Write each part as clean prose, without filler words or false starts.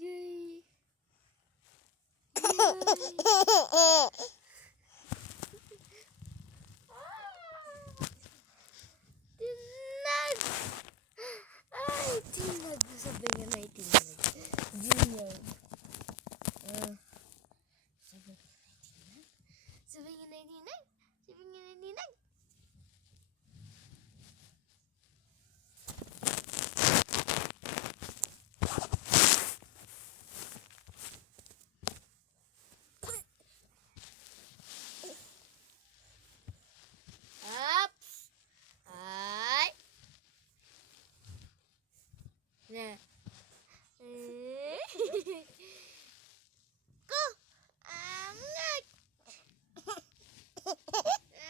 Yay! Tinag! Ay, tinag. Sabi nga na tinag. Junior. Sabi nga na tinag. Sabi nga na tinag. Ups! Ay! Na. Ko! Angat!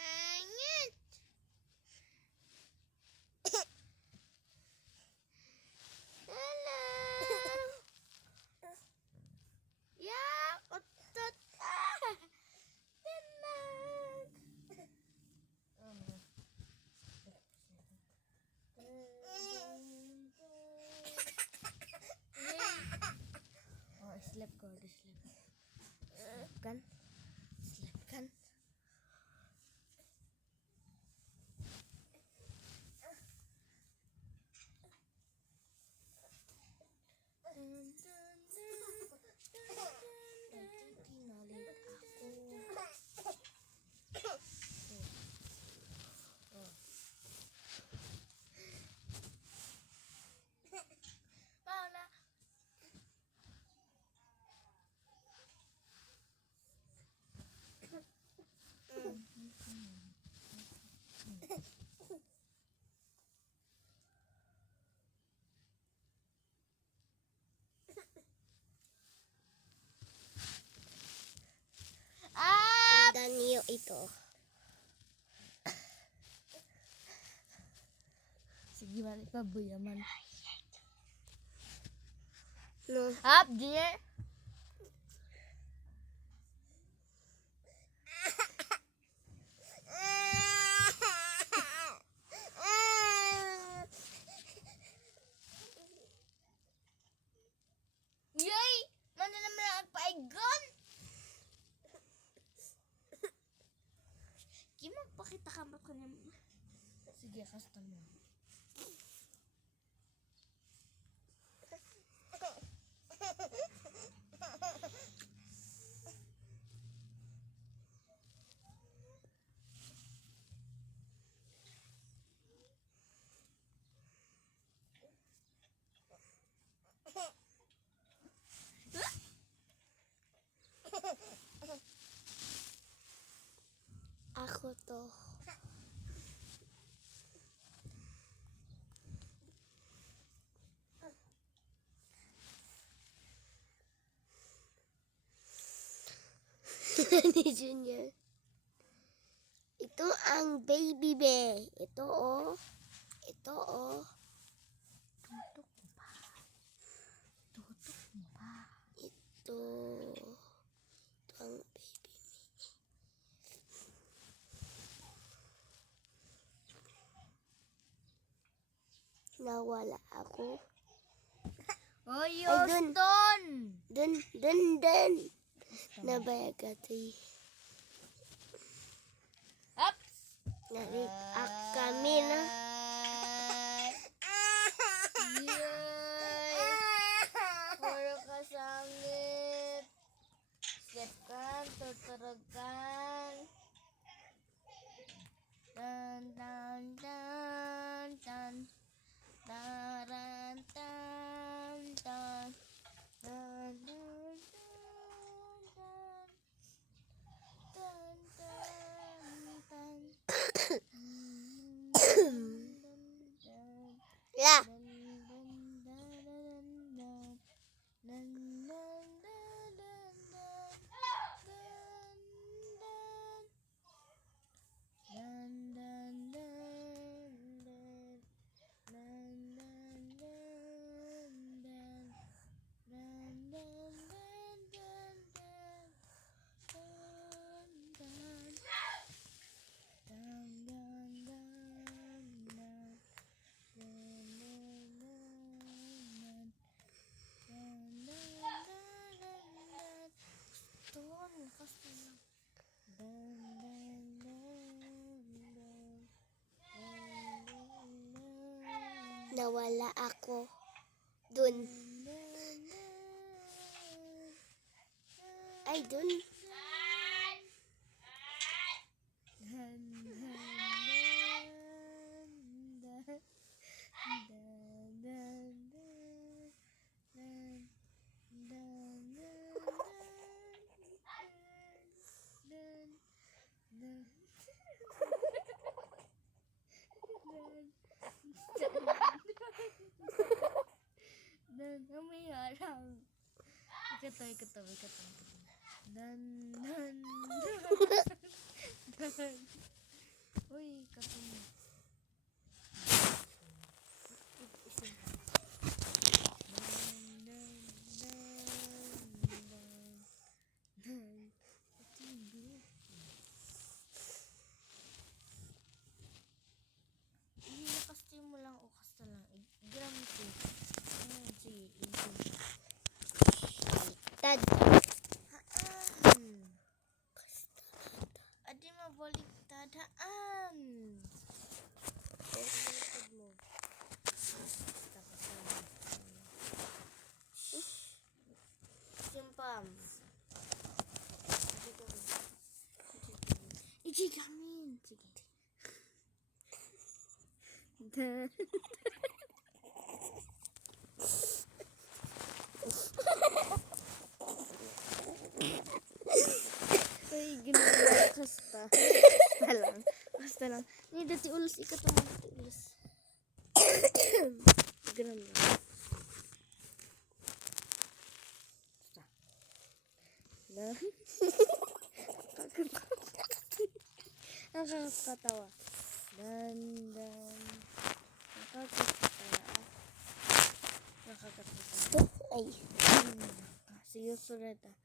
Angat! Hello! Ya! Otot! Tinag! Oh, sleep ko, sleep. Sleep kan? Sleep kan? Tinalit ako. Paula. Tandaan niyo ito. Sige, balik pa, buyaman. No. Up, dear. Yay! Mana naman ang paigon? Gimana pakita ka ba ko naman? Sige, custom mo. Ako to. Ni Junior. Ito ang baby bear. Ito oh. Ito oh. Tutok mo ba? Tutok mo ba? Ito. Ito ang baby bear. Nawala ako. Oh, Houston! Dun. Nabayagati. Ups! Narik-ak kami na. Yay! Puro kasangit. Step kan, tuturagan. Dan. Taran, tan. Ya. nawala ako dun. Ay, dun. May harang. Ikaw. Dan. Uy, katong. Nakastim mo lang o kasta lang. Gramity. Sige, Tad. adi mabaliktad haan. Baliktad mo. Tapos Simpam. Iji gamin. Sige. Ay, ginawa kasta. Kasta lang. Ni dati ulos ikatong dati ulos. Gram lang. Basta. Nakakatawa. Dan. Nakakatawa. Ay. Sige, sulit ah.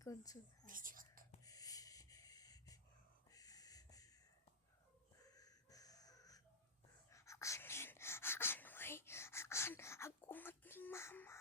Konsol. Agungat ni mama.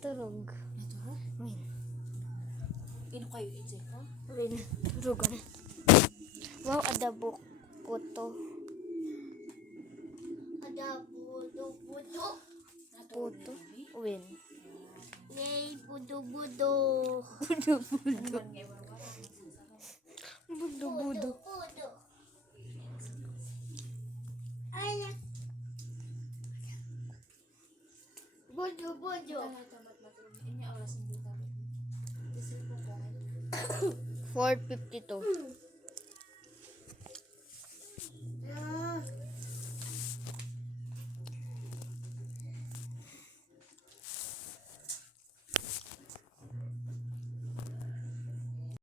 Turog. Ito? Win. Ino kayo itse ko? Win. Turugan. Wow, adabok ko to. Ada budo-budo. Puto. Win. Yay, budo-budo. Budo-budo. Budo-budo. Budo. Ay, budo-budo. 4:52.